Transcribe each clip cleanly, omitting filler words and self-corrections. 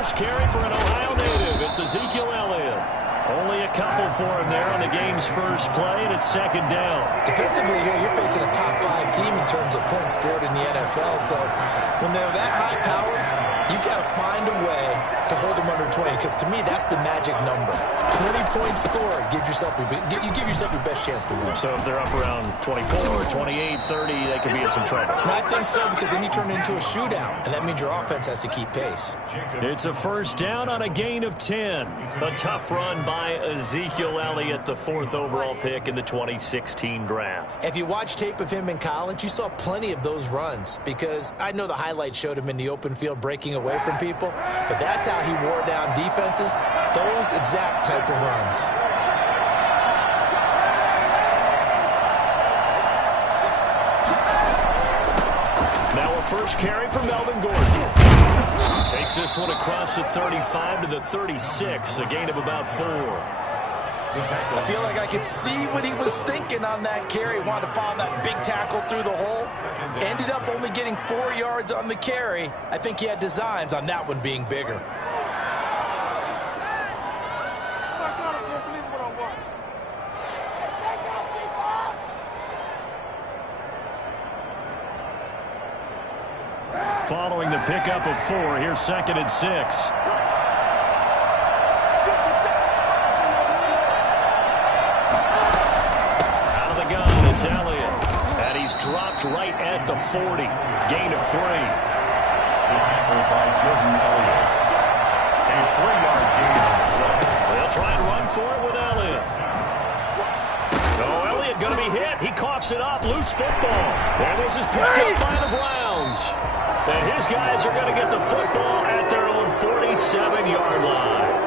first carry for an Ohio native. It's Ezekiel Elliott. Only a couple for him there on the game's first play, and it's second down. Defensively here, you're facing a top-5 team in terms of points scored in the NFL. So when they're that high power, you've got to find a way to hold them under 20, because to me, that's the magic number. 20 points scored, you give yourself your best chance to win. So if they're up around 24, 28, 30, they could be in some trouble. And I think so, because then you turn it into a shootout, and that means your offense has to keep pace. It's a first down on a gain of 10. A tough run by Ezekiel Elliott, the 4th overall pick in the 2016 draft. If you watch tape of him in college, you saw plenty of those runs, because I know the highlights showed him in the open field breaking away from people, but that's how he wore down defenses, those exact type of runs. Now a first carry for Melvin Gordon. Takes this one across the 35 to the 36, a gain of about 4. I feel like I could see what he was thinking on that carry. Wanted to follow that big tackle through the hole. Ended up only getting 4 yards on the carry. I think he had designs on that one being bigger. Following the pickup of 4, here's 2nd and 6. It's Elliott, and he's dropped right at the 40. Gain of 3. Tackled by Jordan Elliott. A 3-yard gain. They'll try and run for it with Elliott. Oh, Elliott going to be hit. He coughs it up, loose football. And this is picked up by the Browns. And his guys are going to get the football at their own 47-yard line.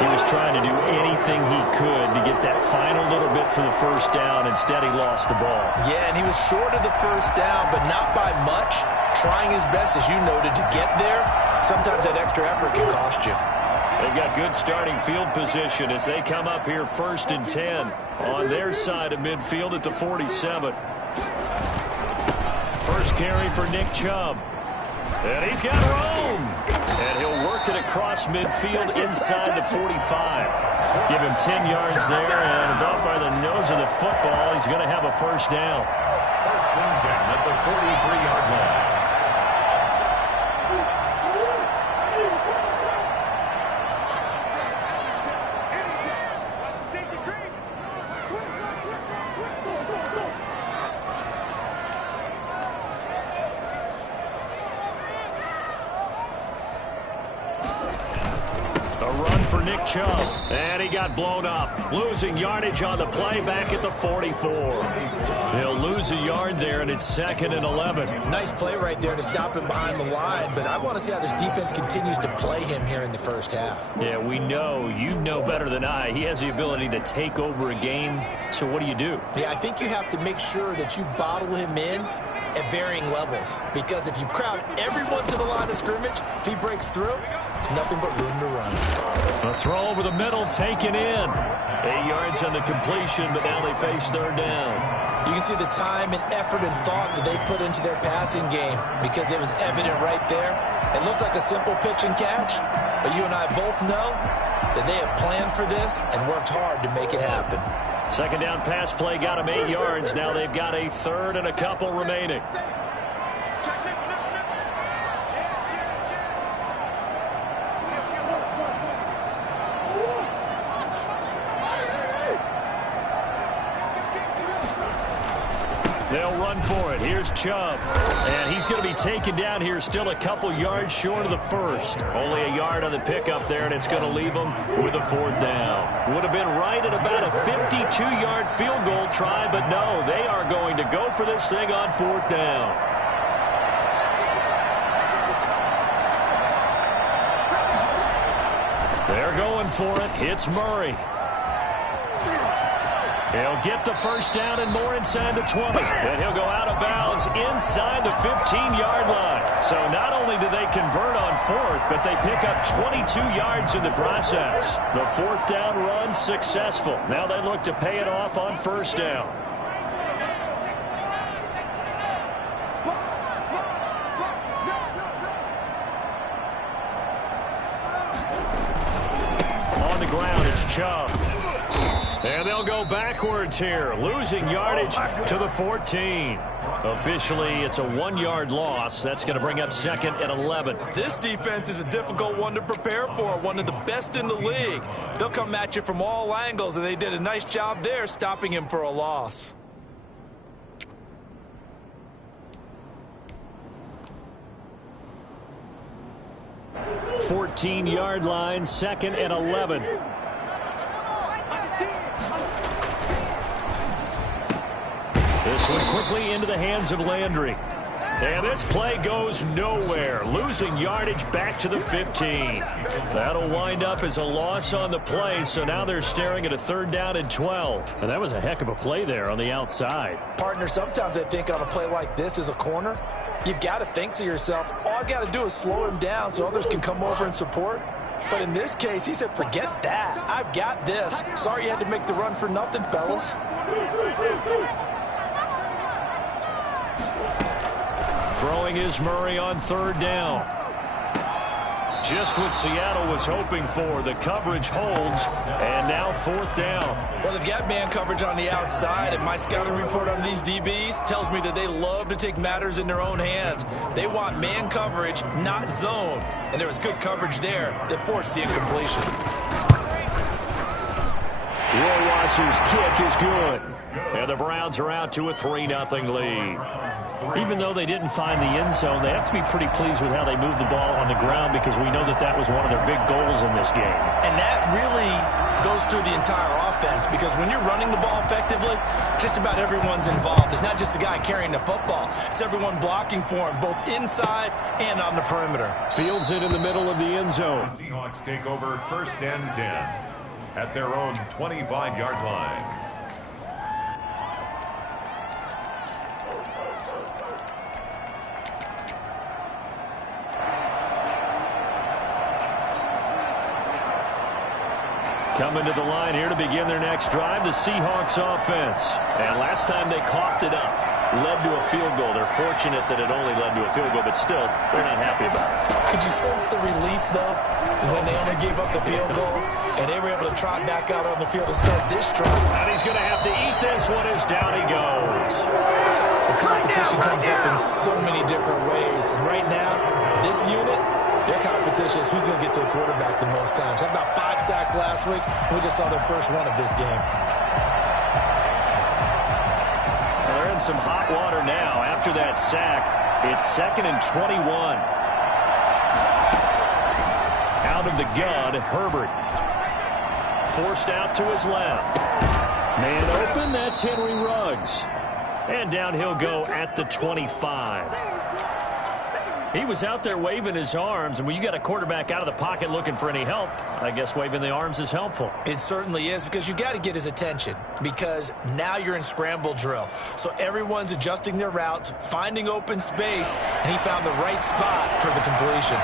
He was trying to do anything he could to get that final little bit for the first down. Instead, he lost the ball. Yeah, and he was short of the first down, but not by much. Trying his best, as you noted, to get there. Sometimes that extra effort can cost you. They've got good starting field position as they come up here 1st and 10 on their side of midfield at the 47. First carry for Nick Chubb. And he's got room. And he'll work it across midfield inside the 45. Give him 10 yards there, and about by the nose of the football, he's going to have a first down. First and 10 at the 43-yard line. Nick Chubb, and he got blown up, losing yardage on the play back at the 44. He'll lose a yard there, and it's 2nd and 11. Nice play right there to stop him behind the line, but I want to see how this defense continues to play him here in the first half. Yeah, we know, you know better than I, he has the ability to take over a game, so what do you do? Yeah, I think you have to make sure that you bottle him in at varying levels, because if you crowd everyone to the line of scrimmage, if he breaks through, there's nothing but room to run. A throw over the middle, taken in. 8 yards on the completion, but now they face 3rd down. You can see the time and effort and thought that they put into their passing game, because it was evident right there. It looks like a simple pitch and catch, but you and I both know that they have planned for this and worked hard to make it happen. 2nd down pass play got them 8 yards. Now they've got a 3rd and a couple remaining. They'll run for it. Here's Chubb. And he's going to be taken down here, still a couple yards short of the first. Only a yard on the pickup there, and it's going to leave them with a 4th down. Would have been right at about a 52-yard field goal try, but no, they are going to go for this thing on 4th down. They're going for it. It's Murray. He'll get the first down and more inside the 20. And he'll go out of bounds inside the 15-yard line. So not only do they convert on 4th, but they pick up 22 yards in the process. The 4th down run successful. Now they look to pay it off on 1st down. Chubb. And they'll go backwards here, losing yardage to the 14. Officially, it's a 1-yard loss. That's going to bring up 2nd and 11. This defense is a difficult one to prepare for, one of the best in the league. They'll come at you from all angles, and they did a nice job there stopping him for a loss. Fourteen-yard line, 2nd and 11. This one quickly into the hands of Landry. And this play goes nowhere, losing yardage back to the 15. That'll wind up as a loss on the play, so now they're staring at a 3rd down and 12. And that was a heck of a play there on the outside. Partner, sometimes I think on a play like this as a corner, you've got to think to yourself, all I've got to do is slow him down so others can come over and support. But in this case, he said, forget that. I've got this. Sorry you had to make the run for nothing, fellas. Throwing is Murray on 3rd down. Just what Seattle was hoping for. The coverage holds, and now 4th down. Well, they've got man coverage on the outside, and my scouting report on these DBs tells me that they love to take matters in their own hands. They want man coverage, not zone. And there was good coverage there that forced the incompletion. Rohrwasser's kick is good. And the Browns are out to a 3-0 lead. Even though they didn't find the end zone, they have to be pretty pleased with how they moved the ball on the ground because we know that that was one of their big goals in this game. And that really goes through the entire offense because when you're running the ball effectively, just about everyone's involved. It's not just the guy carrying the football. It's everyone blocking for him, both inside and on the perimeter. Fields it in the middle of the end zone. The Seahawks take over 1st and 10 at their own 25-yard line. Coming to the line here to begin their next drive, the Seahawks offense. And last time they coughed it up, led to a field goal. They're fortunate that it only led to a field goal, but still, they're not happy about it. Could you sense the relief, though, when they only gave up the field goal and they were able to trot back out on the field and start this drive? And he's going to have to eat this one as down he goes. The competition comes up in so many different ways, and right now, this unit, their competition is who's going to get to the quarterback the most times. Had about 5 sacks last week. We just saw their first one of this game. Well, they're in some hot water now. After that sack, it's 2nd and 21. Out of the gun, Herbert. Forced out to his left. Man open, that's Henry Ruggs. And down he'll go at the 25. He was out there waving his arms, and when you got a quarterback out of the pocket looking for any help, I guess waving the arms is helpful. It certainly is, because you got to get his attention, because now you're in scramble drill. So everyone's adjusting their routes, finding open space, and he found the right spot for the completion.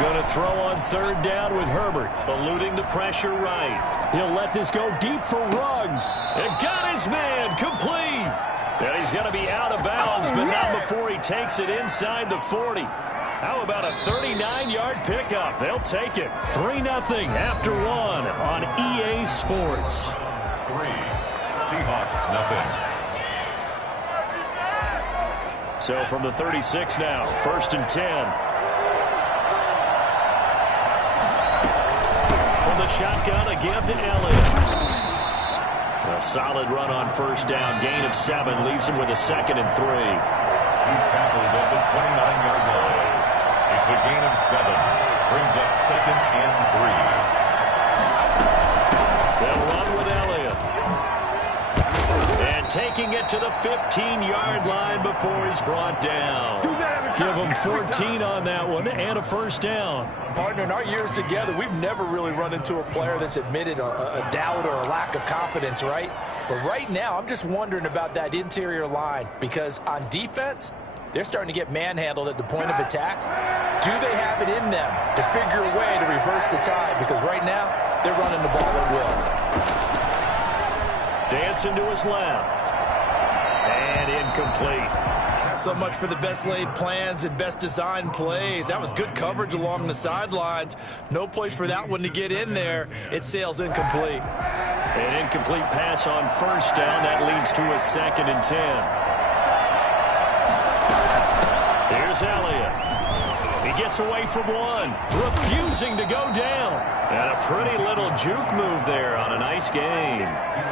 Going to throw on 3rd down with Herbert, eluding the pressure right. He'll let this go deep for Ruggs. And got his man, complete. And he's going to be out of bounds, but not before he takes it inside the 40. How about a 39-yard pickup? They'll take it. 3-0 after 1 on EA Sports. 3, Seahawks nothing. So from the 36 now, 1st and 10. The shotgun again to Elliott. A solid run on 1st down. Gain of 7 leaves him with a 2nd and 3. He's tackled at the 29-yard line. It's a gain of 7. Brings up 2nd and 3. They'll run with Elliott. And taking it to the 15-yard line before he's brought down. Give him 14 on that one and a 1st down. Partner, in our years together, we've never really run into a player that's admitted a doubt or a lack of confidence, right? But right now, I'm just wondering about that interior line, because on defense, they're starting to get manhandled at the point of attack. Do they have it in them to figure a way to reverse the tide? Because right now, they're running the ball at will. Dancing to his left. And incomplete. So much for the best laid plans and best designed plays. That was good coverage along the sidelines. No place for that one to get in there. It sails incomplete. An incomplete pass on first down. That leads to a 2nd and 10. Here's Elliott. He gets away from one, refusing to go down. And a pretty little juke move there on a nice game.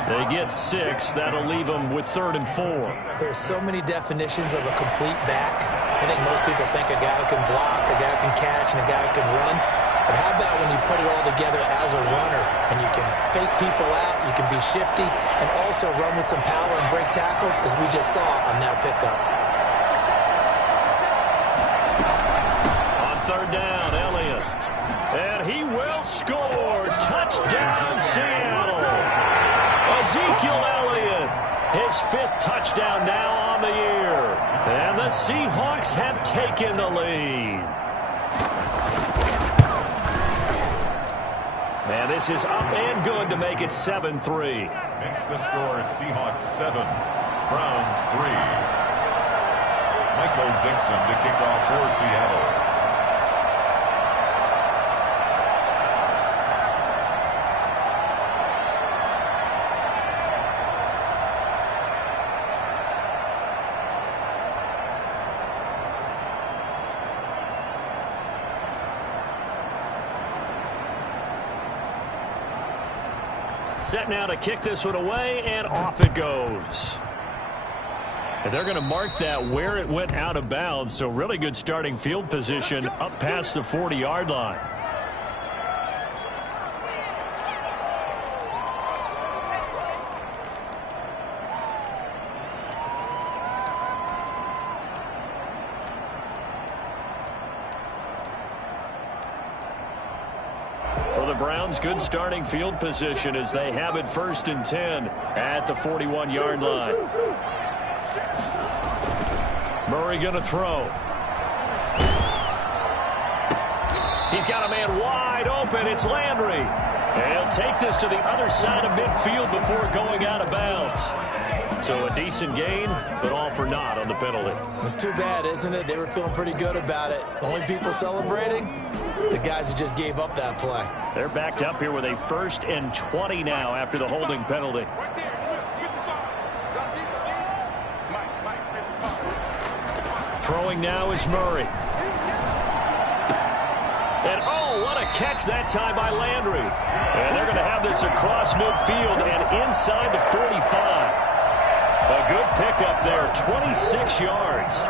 They get 6. That'll leave them with 3rd and 4. There's so many definitions of a complete back. I think most people think a guy who can block, a guy who can catch, and a guy who can run. But how about when you put it all together as a runner and you can fake people out, you can be shifty, and also run with some power and break tackles, as we just saw on that pickup. On 3rd down, Elliott. And he will score. Touchdown, Seattle. Ezekiel Elliott, his 5th touchdown now on the year. And the Seahawks have taken the lead. And this is up and good to make it 7-3. Makes the score Seahawks 7, Browns 3. Michael Dixon to kick off for Seattle. Set now to kick this one away, and off it goes. And they're going to mark that where it went out of bounds, so really good starting field position up past the 40-yard line. For the Browns, good starting field position as they have it 1st and 10 at the 41-yard line. Murray going to throw. He's got a man wide open. It's Landry. And he'll take this to the other side of midfield before going out of bounds. So a decent gain, but all for naught on the penalty. It's too bad, isn't it? They were feeling pretty good about it. Only people celebrating? The guys who just gave up that play. They're backed up here with a 1st and 20 now after the holding penalty. Throwing now is Murray. And oh, what a catch that time by Landry. And they're going to have this across midfield and inside the 45. A good pickup there, 26 yards.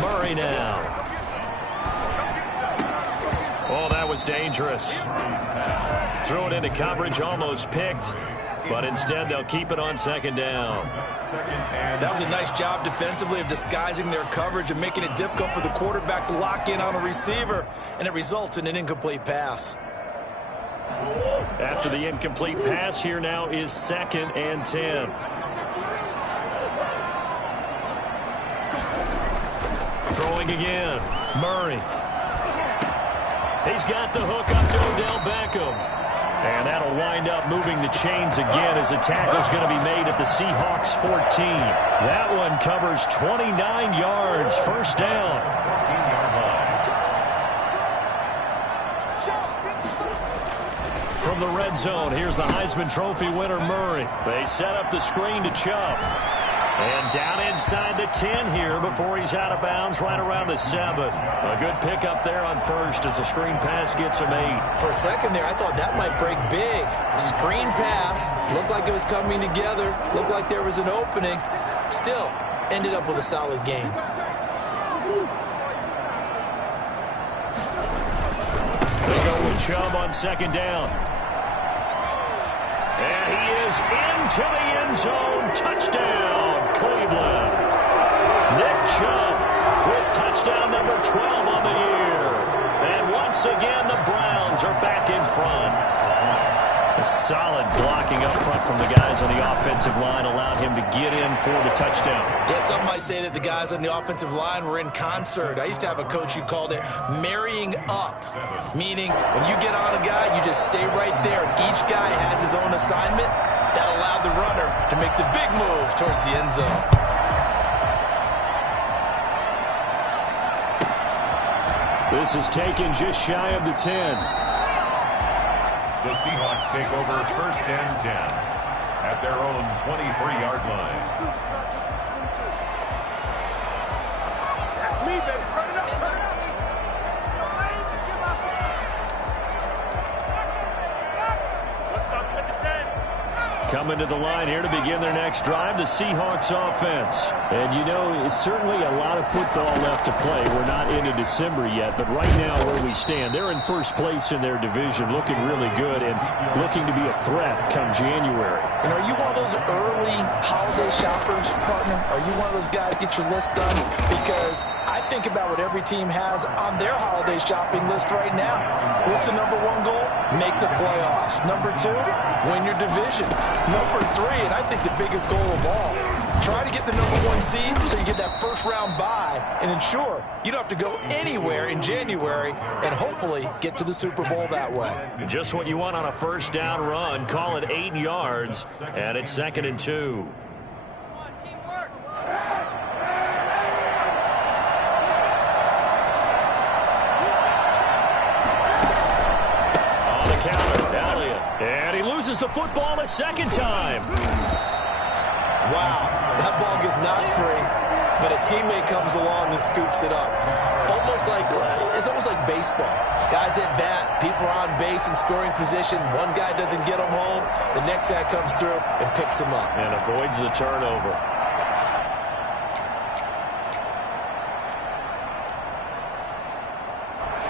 Murray now. Oh, that was dangerous. Threw it into coverage, almost picked. But instead, they'll keep it on 2nd down. That was a nice job defensively of disguising their coverage and making it difficult for the quarterback to lock in on a receiver. And it results in an incomplete pass. After the incomplete pass, here now is 2nd and 10. Throwing again. Murray. He's got the hook up to Odell Beckham. And that'll wind up moving the chains again as a tackle's going to be made at the Seahawks 14. That one covers 29 yards. 1st down. 14-yard line. From the red zone, here's the Heisman Trophy winner, Murray. They set up the screen to Chubb. And down inside the 10 here before he's out of bounds right around the 7. A good pickup there on 1st as the screen pass gets him 8. For a second there, I thought that might break big. Screen pass. Looked like it was coming together. Looked like there was an opening. Still, ended up with a solid game. They go with Chubb on 2nd down. And he is into the end zone. Touchdown, Cleveland. Nick Chubb with touchdown number 12 on the year. And once again, the Browns are back in front. A solid blocking up front from the guys on the offensive line allowed him to get in for the touchdown. Yeah, some might say that the guys on the offensive line were in concert. I used to have a coach who called it marrying up, meaning when you get on a guy, you just stay right there, and each guy has his own assignment. That allowed the runner to make the big move towards the end zone. This is taken just shy of the 10. The Seahawks take over 1st and 10 at their own 23-yard line. That's me, baby. Turn it up, turn it up. What's up with the 10? Coming to the line here to begin their next drive, the Seahawks offense. And you know, it's certainly a lot of football left to play. We're not into December yet, but right now where we stand, they're in first place in their division, looking really good and looking to be a threat come January. And are you one of those early holiday shoppers, partner? Are you one of those guys get your list done? Because I think about what every team has on their holiday shopping list right now. What's the number one goal? Make the playoffs. Number two, win your division. Number three, and I think the biggest goal of all, try to get the number one seed so you get that first round bye and ensure you don't have to go anywhere in January and hopefully get to the Super Bowl that way. Just what you want on a first down run. Call it 8 yards, and it's 2nd and 2. And he loses the football a second time. Wow, that ball gets knocked free, but a teammate comes along and scoops it up. It's almost like baseball. Guys at bat, people are on base in scoring position. One guy doesn't get them home. The next guy comes through and picks him up. And avoids the turnover.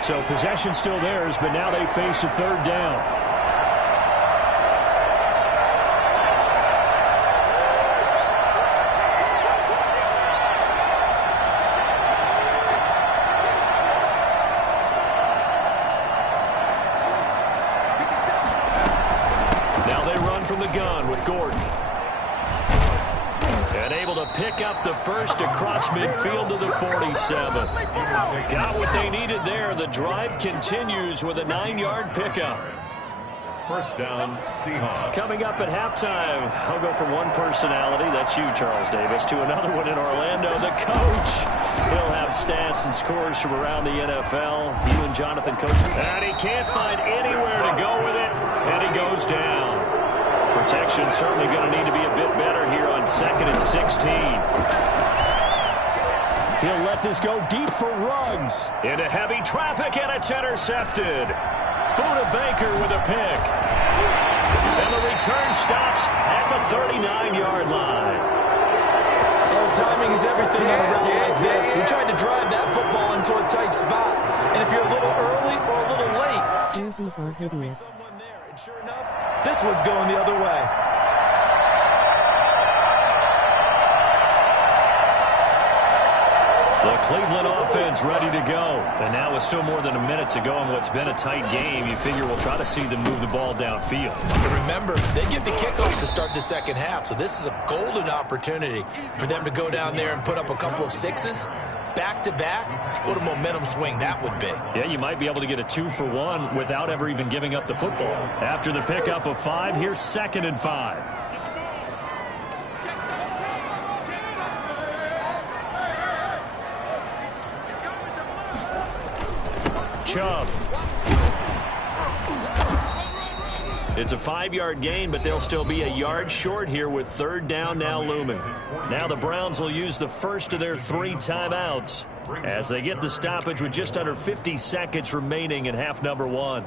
So possession still theirs, but now they face a 3rd down. Pick up the first across midfield to the 47. Got what they needed there. The drive continues with a 9-yard pickup. 1st down, Seahawks. Coming up at halftime, I'll go from one personality, that's you, Charles Davis, to another one in Orlando, the coach. He'll have stats and scores from around the NFL. You and Jonathan coach. And he can't find anywhere to go with it, and he goes down. Protection certainly going to need to be a bit better here on 2nd and 16. He'll let this go deep for Ruggs. Into heavy traffic, and it's intercepted. Buda Baker with a pick. And the return stops at the 39-yard line. Oh, timing is everything on a route like this. He tried to drive that football into a tight spot. And if you're a little early or a little late, someone there. And sure enough, this one's going the other way. The Cleveland offense ready to go. And now with still more than a minute to go in what's been a tight game, you figure we'll try to see them move the ball downfield. And remember, they get the kickoff to start the second half, so this is a golden opportunity for them to go down there and put up a couple of sixes. Back-to-back, what a momentum swing that would be. Yeah, you might be able to get a 2-for-1 without ever even giving up the football. After the pickup of 5, here's 2nd and 5. Chubb. It's a 5-yard gain, but they'll still be a yard short here with 3rd down now looming. Now the Browns will use the first of their 3 timeouts as they get the stoppage with just under 50 seconds remaining in half number 1.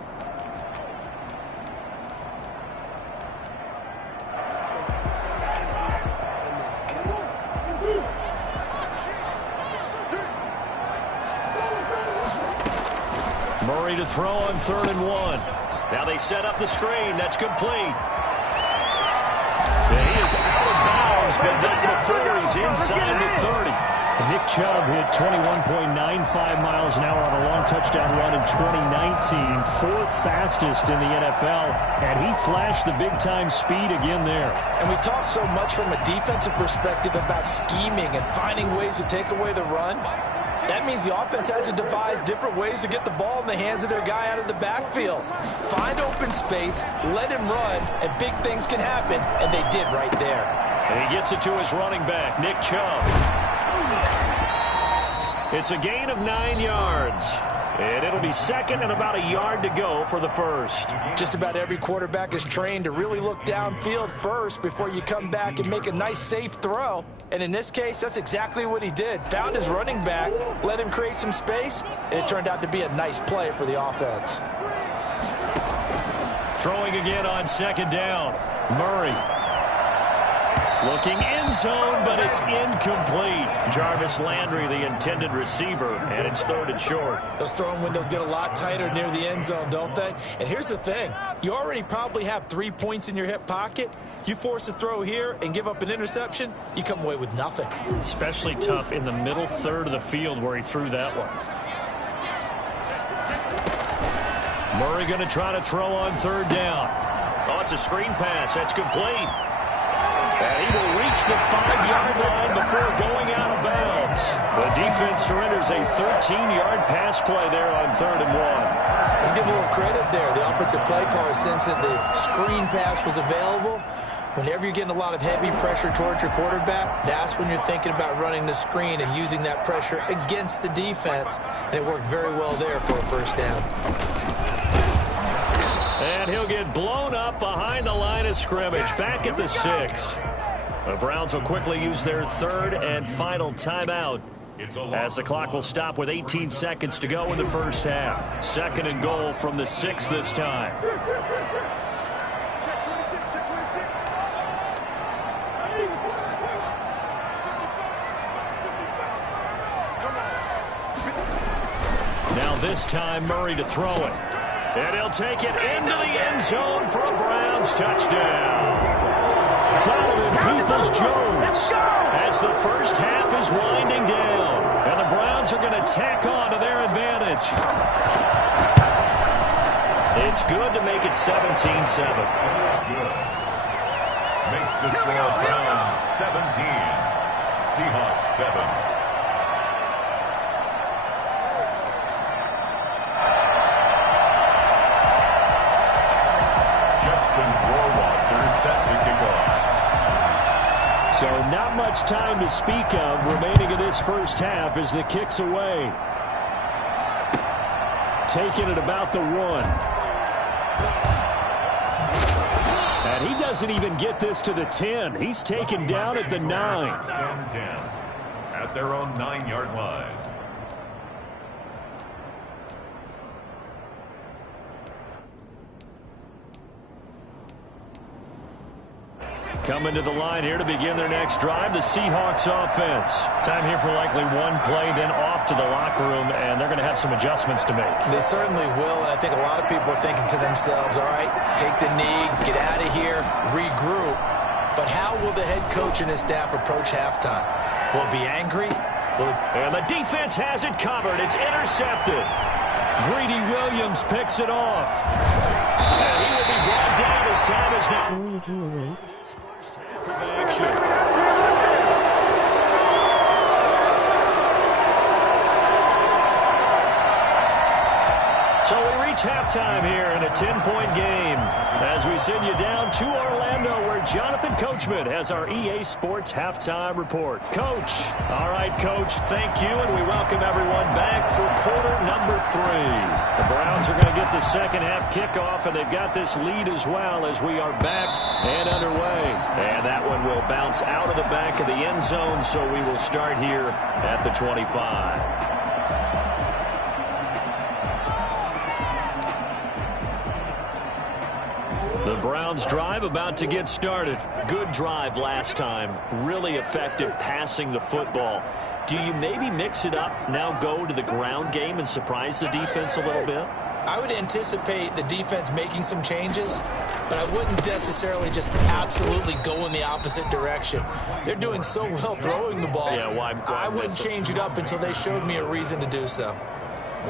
Murray to throw on 3rd and 1. Now they set up the screen. That's complete. And he is out of bounds, but not before he's inside the 30. Nick Chubb hit 21.95 miles an hour on a long touchdown run in 2019, fourth fastest in the NFL, and he flashed the big-time speed again there. And we talk so much from a defensive perspective about scheming and finding ways to take away the run. That means the offense has to devise different ways to get the ball in the hands of their guy out of the backfield. Find open space, let him run, and big things can happen, and they did right there. And he gets it to his running back, Nick Chubb. It's a gain of 9 yards. And it'll be second and about a yard to go for the first. Just about every quarterback is trained to really look downfield first before you come back and make a nice, safe throw. And in this case, that's exactly what he did. Found his running back, let him create some space, and it turned out to be a nice play for the offense. Throwing again on second down. Murray. Looking end zone, but it's incomplete. Jarvis Landry, the intended receiver, and it's third and short. Those throwing windows get a lot tighter near the end zone, don't they? And here's the thing. You already probably have 3 points in your hip pocket. You force a throw here and give up an interception, you come away with nothing. Especially tough in the middle third of the field where he threw that one. Murray going to try to throw on third down. Oh, it's a screen pass. That's complete. And he will reach the 5-yard line before going out of bounds. The defense surrenders a 13-yard pass play there on third and 1. Let's give a little credit there. The offensive play caller sensed that the screen pass was available. Whenever you're getting a lot of heavy pressure towards your quarterback, that's when you're thinking about running the screen and using that pressure against the defense. And it worked very well there for a first down. And he'll get blown up behind the line of scrimmage, back at the 6. The Browns will quickly use their third and final timeout as the clock will stop with 18 seconds to go in the first half. Second and goal from the 6 this time. Now this time Murray to throw it. And he'll take it into the end zone for a Browns touchdown. Donovan Peoples-Jones as the first half is winding down. And the Browns are going to tack on to their advantage. It's good to make it 17-7. Makes the score Browns 17. Seahawks 7. Set to kick off. So not much time to speak of remaining in this first half as the kick's away. Taking it about the 1. And he doesn't even get this to the 10. He's taken down at the 9. Down 10 at their own 9-yard line. Coming to the line here to begin their next drive, the Seahawks offense. Time here for likely one play, then off to the locker room, and they're going to have some adjustments to make. They certainly will, and I think a lot of people are thinking to themselves, all right, take the knee, get out of here, regroup. But how will the head coach and his staff approach halftime? Will it be angry? And the defense has it covered. It's intercepted. Greedy Williams picks it off. And he will be brought down as time is now. Action. So we reach halftime here in a 10-point game as we send you down to Orlando where Jonathan Coachman has our EA Sports halftime report. Coach. All right, Coach, thank you, and we welcome everyone back for quarter number 3. The Browns are going to get the second half kickoff, and they've got this lead as well as we are back and underway. And that one will bounce out of the back of the end zone, so we will start here at the 25. The Browns drive about to get started. Good drive last time. Really effective passing the football. Do you maybe mix it up, now go to the ground game and surprise the defense a little bit? I would anticipate the defense making some changes, but I wouldn't necessarily just absolutely go in the opposite direction. They're doing so well throwing the ball. Yeah, why I wouldn't change it up until they showed me a reason to do so.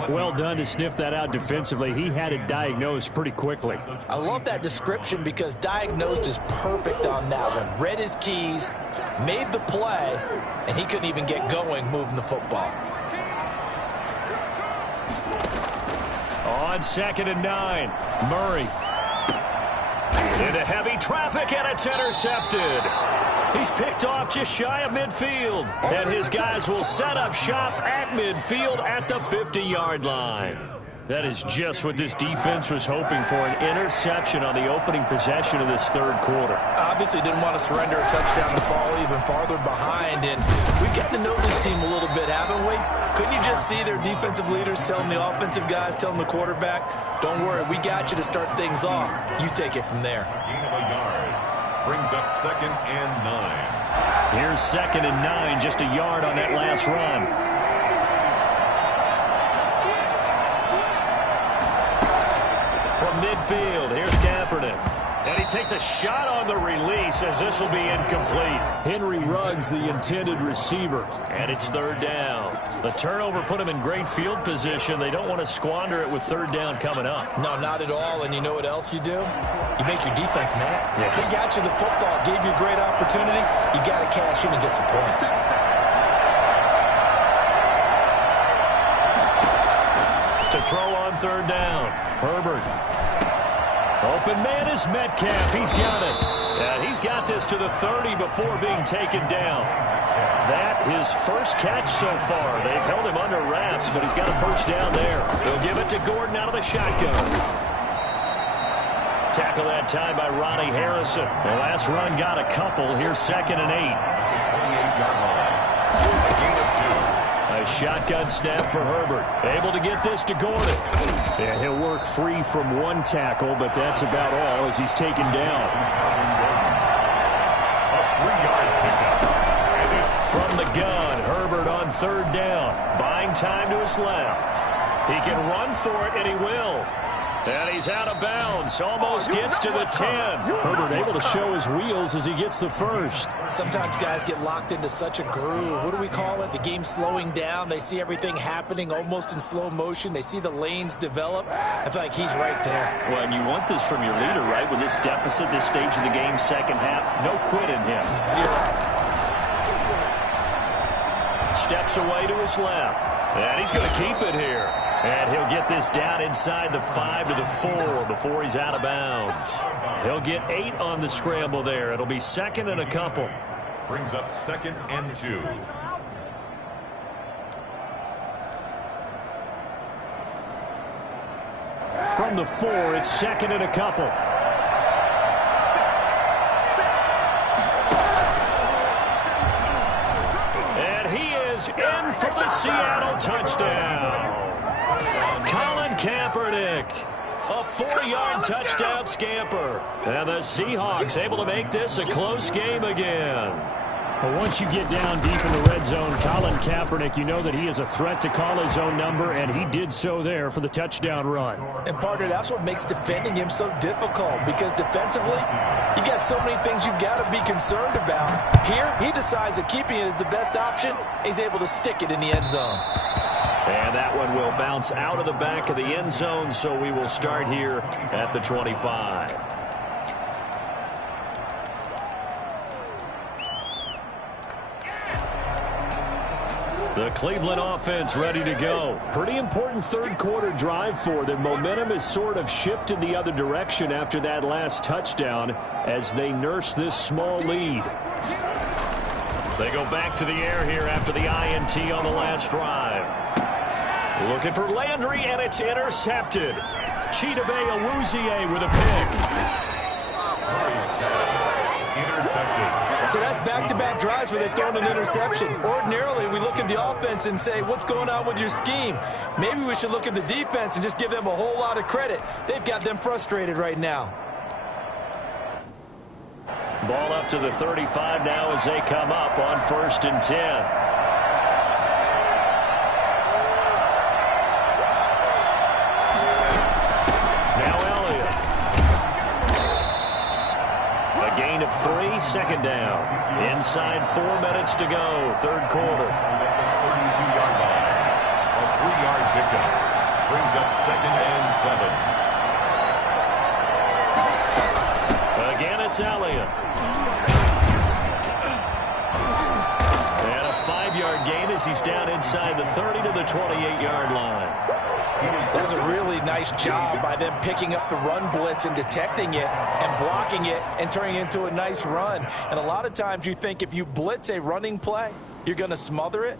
Well done to sniff that out defensively. He had it diagnosed pretty quickly. I love that description because diagnosed is perfect on that one. Read his keys, made the play, and he couldn't even get going moving the football. On 2nd and 9, Murray. Into heavy traffic, and it's intercepted. He's picked off just shy of midfield. And his guys will set up shop at midfield at the 50-yard line. That is just what this defense was hoping for, an interception on the opening possession of this third quarter. Obviously didn't want to surrender a touchdown and fall even farther behind. And we've gotten to know this team a little bit, haven't we? Couldn't you just see their defensive leaders telling the offensive guys, telling the quarterback, don't worry, we got you to start things off. You take it from there. Gain of a yard. Brings up 2nd and 9. Here's 2nd and 9, just a yard on that last run. From midfield, here's Kaepernick. And he takes a shot on the release as this will be incomplete. Henry Ruggs, the intended receiver. And it's 3rd down. The turnover put him in great field position. They don't want to squander it with 3rd down coming up. No, not at all. And you know what else you do? You make your defense mad. Yeah. They got you the football, gave you a great opportunity. You got to cash in and get some points. To throw on 3rd down, Herbert. Open man is Metcalf. He's got it. And he's got this to the 30 before being taken down. That his first catch so far. They've held him under wraps, but he's got a 1st down there. They'll give it to Gordon out of the shotgun. Tackle that time by Ronnie Harrison. The last run got a couple. Here's 2nd and 8. 28-yard line. A gain of 2. A shotgun snap for Herbert. Able to get this to Gordon. Yeah, he'll work free from one tackle, but that's about all as he's taken down. A 3-yard pickup. And it's From the gun, Herbert on 3rd down. Buying time to his left. He can run for it, and he will. And he's out of bounds. Almost gets to the 10. Herbert able to show his wheels as he gets the 1st. Sometimes guys get locked into such a groove. What do we call it? The game slowing down. They see everything happening almost in slow motion. They see the lanes develop. I feel like he's right there. Well, and you want this from your leader, right? With this deficit, this stage of the game, 2nd half, no quit in him. 0. Steps away to his left. And he's going to keep it here. And he'll get this down inside the 5 to the 4 before he's out of bounds. He'll get 8 on the scramble there. It'll be 2nd and a couple. brings up 2nd and 2. From the 4, it's 2nd and a couple. In for the Seattle touchdown. Colin Kaepernick. A 4-yard touchdown scamper. And the Seahawks able to make this a close game again. Well, once you get down deep in the red zone, Colin Kaepernick, you know that he is a threat to call his own number, and he did so there for the touchdown run. And, partner, that's what makes defending him so difficult, because defensively, you got so many things you've got to be concerned about. Here, he decides that keeping it is the best option. He's able to stick it in the end zone. And that one will bounce out of the back of the end zone, so we will start here at the 25. The Cleveland offense ready to go. Pretty important third quarter drive for them. Momentum has sort of shifted the other direction after that last touchdown as they nurse this small lead. They go back to the air here after the INT on the last drive. Looking for Landry, and it's intercepted. Chidobe Awuzie with a pick. Intercepted. So that's back-to-back drives where they've thrown an interception. Ordinarily, we look at the offense and say, what's going on with your scheme? Maybe we should look at the defense and just give them a whole lot of credit. They've got them frustrated right now. Ball up to the 35 now as they come up on 1st and 10. Now Elliott. A gain of 3, second down. Inside 4 minutes to go, third quarter. 32-yard line. A 3-yard pickup. Brings up 2nd and 7. Again, it's Elliott. And a 5-yard gain as he's down inside the 30 to the 28-yard line. That's a really nice job by them picking up the run blitz and detecting it and blocking it and turning it into a nice run. And a lot of times you think if you blitz a running play, you're going to smother it.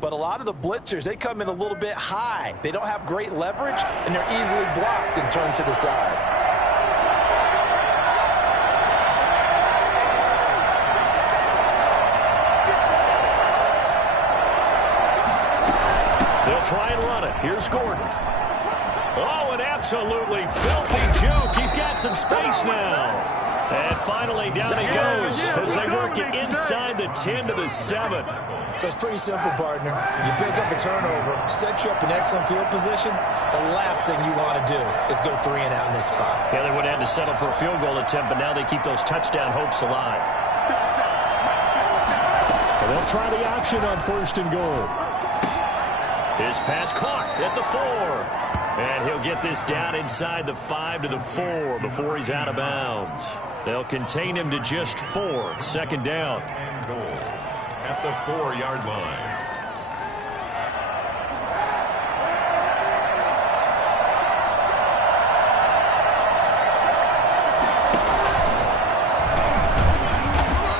But a lot of the blitzers, they come in a little bit high. They don't have great leverage, and they're easily blocked and turned to the side. They'll try and run it. Here's Gordon. Oh, an absolutely filthy juke. He's got some space now. And finally, down he goes as they work it inside the 10 to the 7. So it's pretty simple, partner. You pick up a turnover, set you up in excellent field position. The last thing you want to do is go 3 and out in this spot. Yeah, they would have had to settle for a field goal attempt, but now they keep those touchdown hopes alive. And they'll try the option on 1st and goal. His pass caught at the 4. And he'll get this down inside the 5 to the 4 before he's out of bounds. They'll contain him to just 4. 2nd down. And goal at the 4-yard line.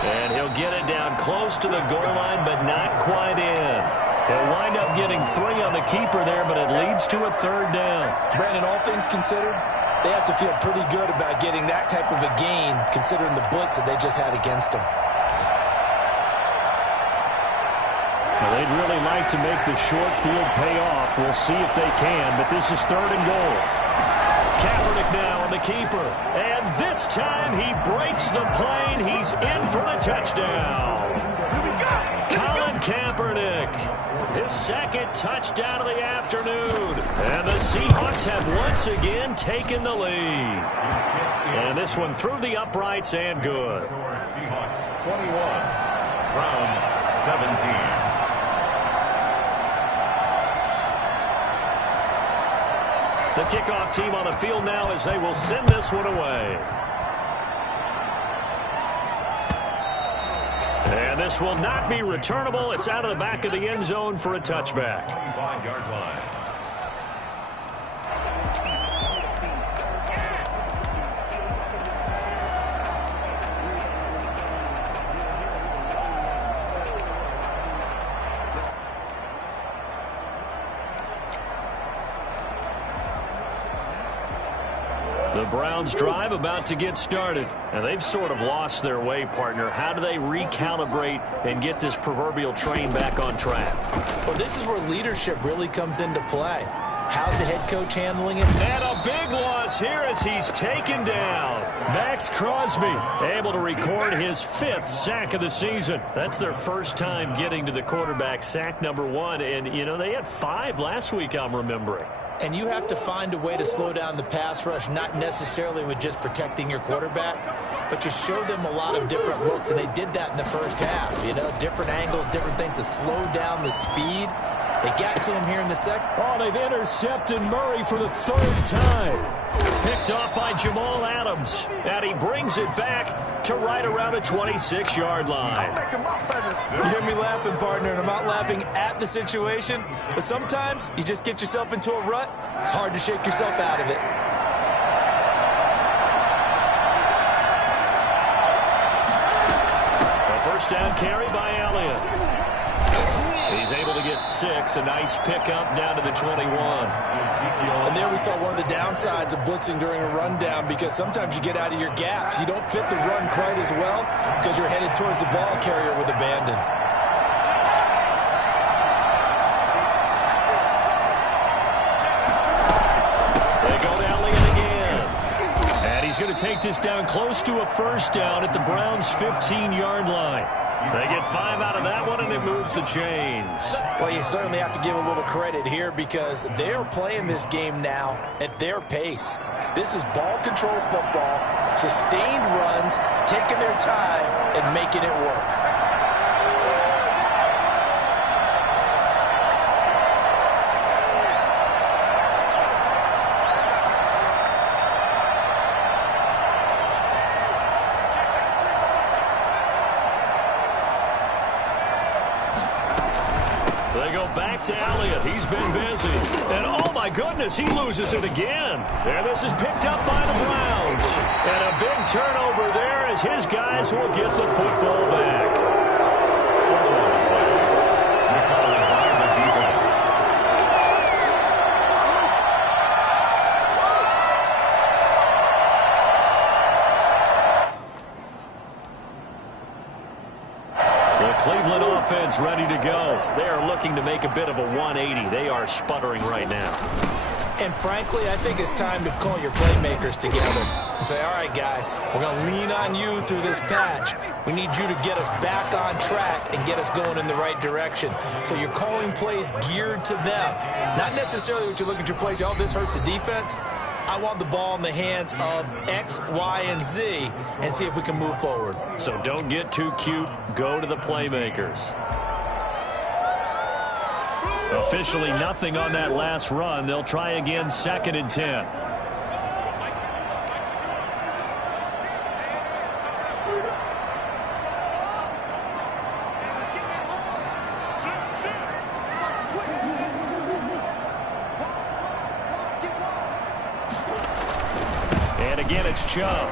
And he'll get it down close to the goal line, but not quite in. He'll wind up getting 3 on the keeper there, but it leads to a 3rd down. Brandon, all things considered, they have to feel pretty good about getting that type of a gain, considering the blitz that they just had against them. Well, they'd really like to make the short field pay off. We'll see if they can, but this is 3rd and goal. Kaepernick now on the keeper. And this time he breaks the plane. He's in for the touchdown. Colin Kaepernick, his 2nd touchdown of the afternoon. And the Seahawks have once again taken the lead. And this one through the uprights and good. Seahawks 21, Browns 17. The kickoff team on the field now as they will send this one away. And this will not be returnable. It's out of the back of the end zone for a touchback. 25-yard line. The Browns drive about to get started, and they've sort of lost their way, partner. How do they recalibrate and get this proverbial train back on track? Well, this is where leadership really comes into play. How's the head coach handling it? And a big loss here as he's taken down. Max Crosby able to record his 5th sack of the season. That's their first time getting to the quarterback, sack number 1. And, you know, they had 5 last week, I'm remembering. And you have to find a way to slow down the pass rush, not necessarily with just protecting your quarterback, but you show them a lot of different looks, and they did that in the first half. You know, different angles, different things to slow down the speed. They got to him here in the second. Oh, they've intercepted Murray for the 3rd time. Picked off by Jamal Adams, and he brings it back to right around the 26-yard line. You hear me laughing, partner, and I'm not laughing at the situation, but sometimes you just get yourself into a rut. It's hard to shake yourself out of it. A 1st down carry by Elliott. He's able to get 6. A nice pickup down to the 21. And there we saw one of the downsides of blitzing during a rundown, because sometimes you get out of your gaps. You don't fit the run quite as well because you're headed towards the ball carrier with abandon. They go to Elliott again. And he's going to take this down close to a 1st down at the Browns' 15-yard line. They get 5 out of that one, and it moves the chains. Well, you certainly have to give a little credit here because they're playing this game now at their pace. This is ball control football. Sustained runs, taking their time, and making it work. They go back to Elliott. He's been busy. And oh my goodness, he loses it again. And this is picked up by the Browns. And a big turnover there as his guys will get the football back. Cleveland offense ready to go. They are looking to make a bit of a 180. They are sputtering right now. And frankly, I think it's time to call your playmakers together and say, all right, guys, we're going to lean on you through this patch. We need you to get us back on track and get us going in the right direction. So you're calling plays geared to them. Not necessarily what you look at your plays, oh, this hurts the defense. I want the ball in the hands of X, Y, and Z and see if we can move forward. So don't get too cute. Go to the playmakers. Officially nothing on that last run. They'll try again, 2nd and 10. And again, it's Chubb.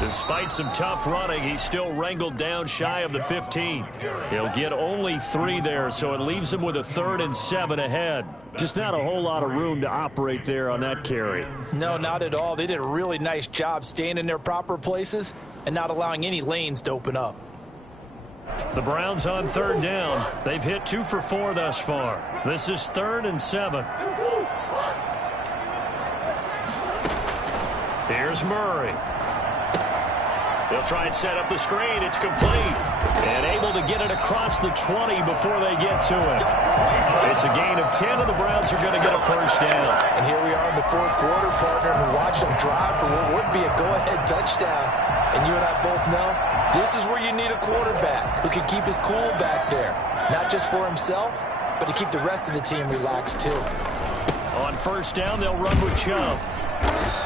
Despite some tough running, he's still wrangled down shy of the 15. He'll get only 3 there, so it leaves him with a 3rd and 7 ahead. Just not a whole lot of room to operate there on that carry. No, not at all. They did a really nice job staying in their proper places and not allowing any lanes to open up. The Browns on 3rd down. They've hit 2 for 4 thus far. This is 3rd and 7. Here's Murray. They'll try and set up the screen. It's complete. And able to get it across the 20 before they get to it. It's a gain of 10, and the Browns are going to get a 1st down. And here we are in the 4th quarter, partner, and watch them drive for what would be a go-ahead touchdown. And you and I both know this is where you need a quarterback who can keep his cool back there. Not just for himself, but to keep the rest of the team relaxed too. On 1st down, they'll run with Chubb.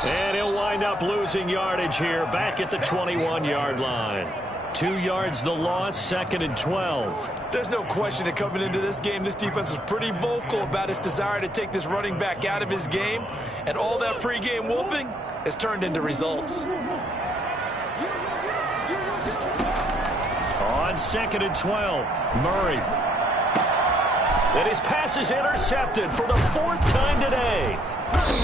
And he'll wind up losing yardage here back at the 21-yard line. 2 yards the loss, 2nd and 12. There's no question that coming into this game, this defense was pretty vocal about its desire to take this running back out of his game. And all that pregame wolfing has turned into results. On 2nd and 12, Murray. And his pass is intercepted for the 4th time today.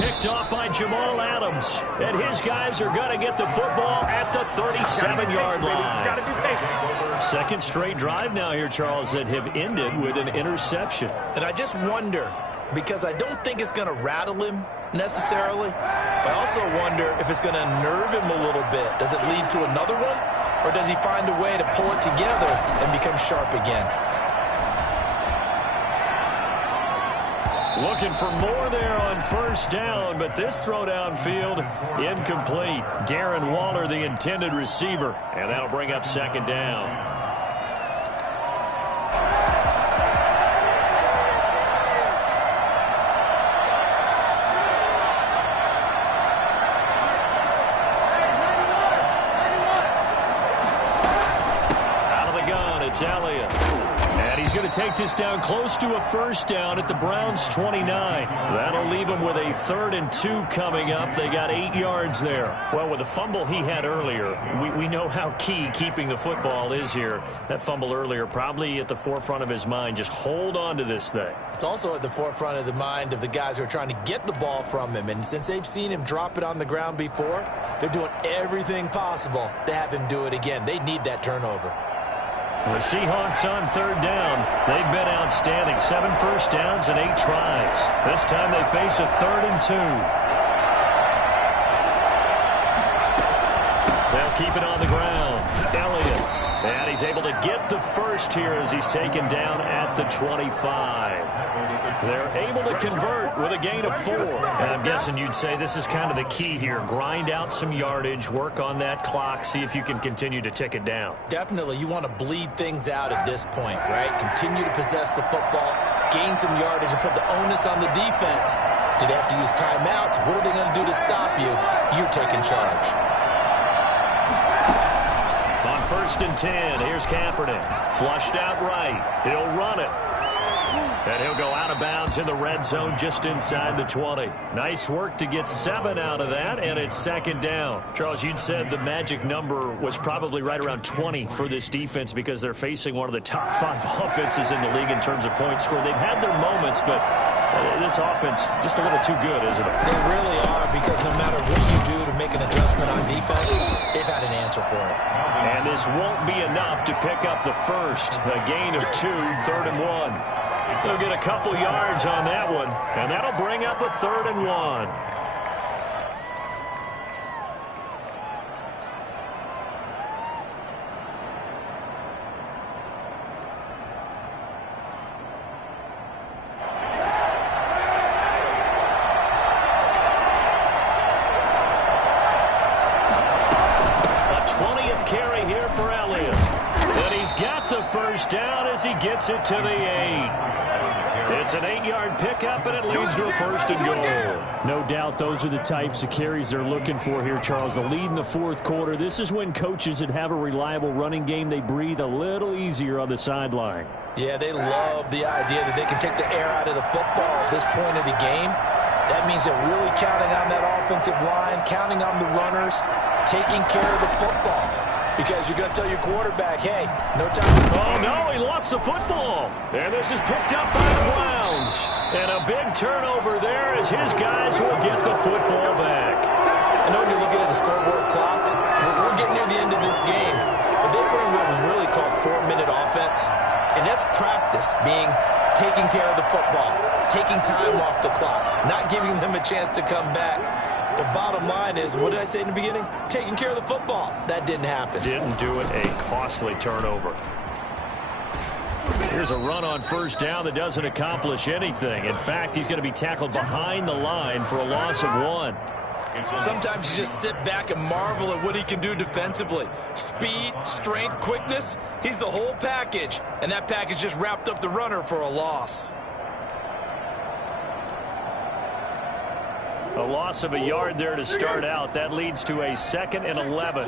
Picked off by Jamal Adams. And his guys are going to get the football at the 37-yard line. 2nd straight drive now here, Charles, that have ended with an interception. And I just wonder, because I don't think it's going to rattle him necessarily, but I also wonder if it's going to unnerve him a little bit. Does it lead to another one? Or does he find a way to pull it together and become sharp again? Looking for more there on 1st down, but this throw downfield incomplete. Darren Waller, the intended receiver, and that'll bring up 2nd down. Out of the gun, it's Elliott. And he's going to take this down close to a 1st down at the Browns' 29. That'll leave him with a 3rd and 2 coming up. They got 8 yards there. Well, with the fumble he had earlier, we know how key keeping the football is here. That fumble earlier probably at the forefront of his mind. Just hold on to this thing. It's also at the forefront of the mind of the guys who are trying to get the ball from him. And since they've seen him drop it on the ground before, they're doing everything possible to have him do it again. They need that turnover. The Seahawks on 3rd down. They've been outstanding. 7 1st downs and 8 tries. This time they face a 3rd and 2. They'll keep it on the ground. Elliott. And he's able to get the first here as he's taken down at the 25. They're able to convert with a gain of 4. And I'm guessing you'd say this is kind of the key here. Grind out some yardage, work on that clock, see if you can continue to tick it down. Definitely, you want to bleed things out at this point, right? Continue to possess the football, gain some yardage, and put the onus on the defense. Do they have to use timeouts? What are they going to do to stop you? You're taking charge. On 1st and 10, here's Kaepernick. Flushed out right. He'll run it. And he'll go out of bounds in the red zone just inside the 20. Nice work to get 7 out of that, and it's 2nd down. Charles, you'd said the magic number was probably right around 20 for this defense because they're facing one of the top 5 offenses in the league in terms of points scored. They've had their moments, but this offense just a little too good, isn't it? They really are, because no matter what you do to make an adjustment on defense, they've had an answer for it. And this won't be enough to pick up the first. A gain of 2, 3rd and 1. They'll get a couple yards on that one, and that'll bring up a 3rd and 1. First down as he gets it to the 8. It's an 8-yard pickup, and it leads to a 1st and goal. No doubt those are the types of carries they're looking for here, Charles. The lead in the 4th quarter. This is when coaches that have a reliable running game, they breathe a little easier on the sideline. Yeah, they love the idea that they can take the air out of the football at this point of the game. That means they're really counting on that offensive line, counting on the runners, taking care of the football. Because you're going to tell your quarterback, hey, no time. Oh, no, he lost the football. And this is picked up by the Browns. And a big turnover there as his guys will get the football back. I know when you're looking at the scoreboard clock, we're getting near the end of this game. But they bring what was really called 4-minute offense. And that's practice, taking care of the football, taking time off the clock, not giving them a chance to come back. The bottom line is, what did I say in the beginning? Taking care of the football. That didn't happen. Didn't do it. A costly turnover. Here's a run on 1st down that doesn't accomplish anything. In fact, he's going to be tackled behind the line for a loss of 1. Sometimes you just sit back and marvel at what he can do defensively. Speed, strength, quickness. He's the whole package. And that package just wrapped up the runner for a loss. A loss of a yard there to start out. That leads to a 2nd and 11.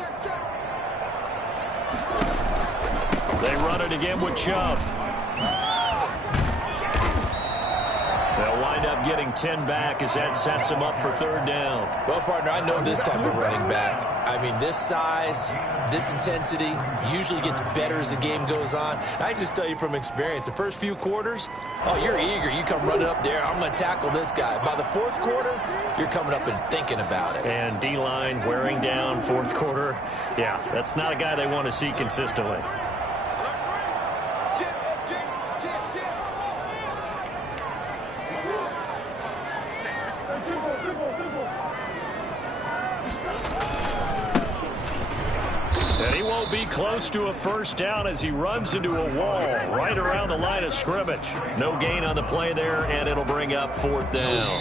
They run it again with Chubb. They'll wind up getting 10 back as that sets them up for 3rd down. Well, partner, I know this type of running back. I mean, this size, this intensity usually gets better as the game goes on. And I just tell you from experience, the first few quarters, oh, you're eager. You come running up there, I'm going to tackle this guy. By the 4th quarter, you're coming up and thinking about it. And D-line wearing down 4th quarter. Yeah, that's not a guy they want to see consistently. And he won't be close to a 1st down as he runs into a wall right around the line of scrimmage. No gain on the play there, and it'll bring up 4th down.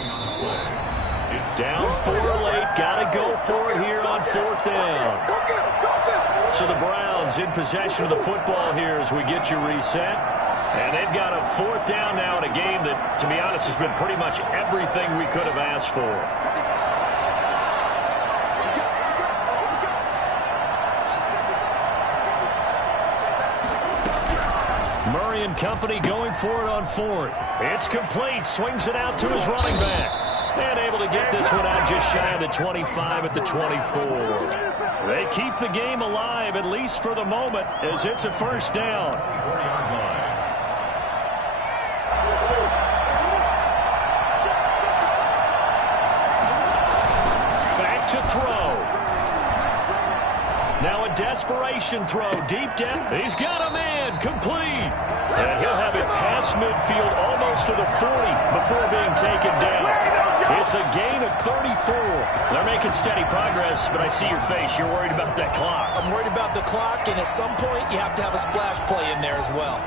Down 4 late. Got to go for it here on 4th down. So the Browns in possession of the football here as we get you reset. And they've got a 4th down now in a game that, to be honest, has been pretty much everything we could have asked for. Murray and company going for it on 4th. It's complete. Swings it out to his running back. And able to get this one out just shy of the 25 at the 24. They keep the game alive, at least for the moment, as it's a 1st down. Back to throw. Now a desperation throw deep down. He's got a man complete. And he'll have it past midfield almost to the 40 before being taken down. It's a gain of 34. They're making steady progress, but I see your face. You're worried about that clock. I'm worried about the clock, and at some point you have to have a splash play in there as well.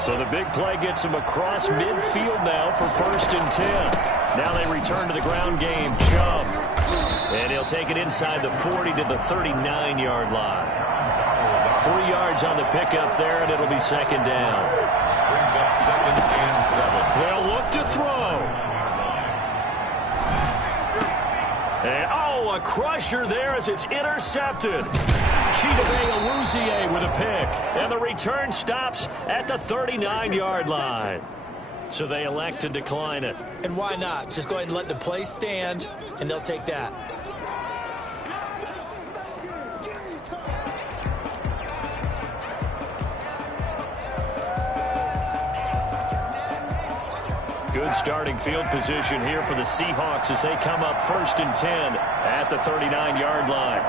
So the big play gets him across midfield now for 1st and 10. Now they return to the ground game. Chubb. And he'll take it inside the 40 to the 39-yard line. 3 yards on the pickup there, and it'll be 2nd down. Brings up 2nd and 7. They'll look to throw. And, a crusher there as it's intercepted. Chidobe Awuzie with a pick. And the return stops at the 39-yard line. So they elect to decline it. And why not? Just go ahead and let the play stand, and they'll take that. Good starting field position here for the Seahawks as they come up 1st and 10 at the 39-yard line.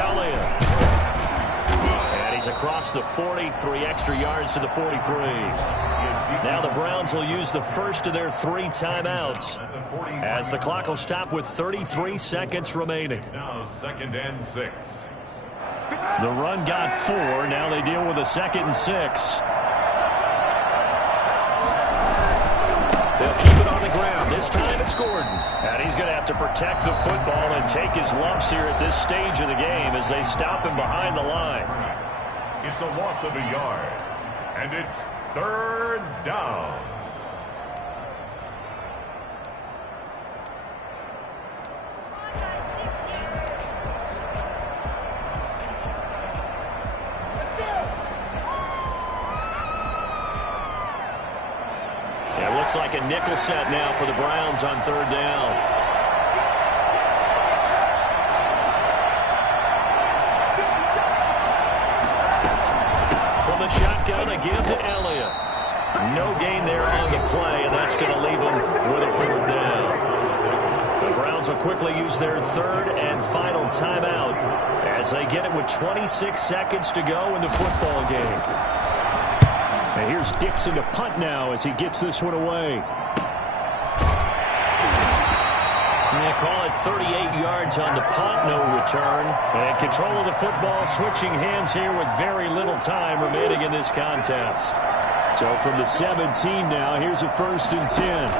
Elliott. And he's across the 40, 3 extra yards to the 43. Now the Browns will use the first of their 3 timeouts as the clock will stop with 33 seconds remaining. Now 2nd and 6. The run got 4. Now they deal with a 2nd and 6. They'll keep it on the ground. This time it's Gordon. And he's going to have to protect the football and take his lumps here at this stage of the game as they stop him behind the line. It's a loss of a yard. And it's 3rd down. It looks like a nickel set now for the Browns on 3rd down. From the shotgun, a give to Elliott. No gain there on the play, and that's going to leave them with a 4th down. The Browns will quickly use their 3rd and final timeout as they get it with 26 seconds to go in the football game. And here's Dixon to punt now as he gets this one away. They call it 38 yards on the punt, no return. And control of the football, switching hands here with very little time remaining in this contest. So from the 17 now, here's a 1st and 10.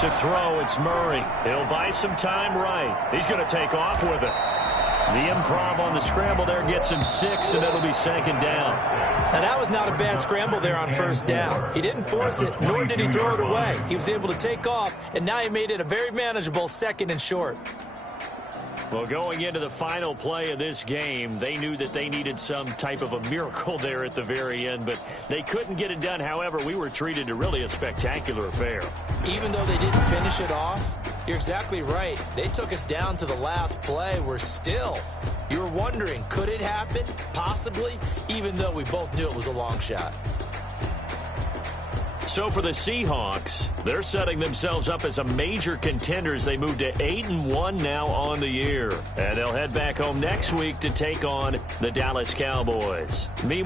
To throw, it's Murray. He'll buy some time right. He's going to take off with it. The improv on the scramble there gets him 6, and it'll be 2nd down. Now, that was not a bad scramble there on 1st down. He didn't force it, nor did he throw it away. He was able to take off, and now he made it a very manageable 2nd and short. Well, going into the final play of this game, they knew that they needed some type of a miracle there at the very end, but they couldn't get it done. However, we were treated to really a spectacular affair. Even though they didn't finish it off, you're exactly right. They took us down to the last play. You were wondering, could it happen? Possibly, even though we both knew it was a long shot. So for the Seahawks, they're setting themselves up as a major contender as they move to 8-1 now on the year. And they'll head back home next week to take on the Dallas Cowboys. Meanwhile,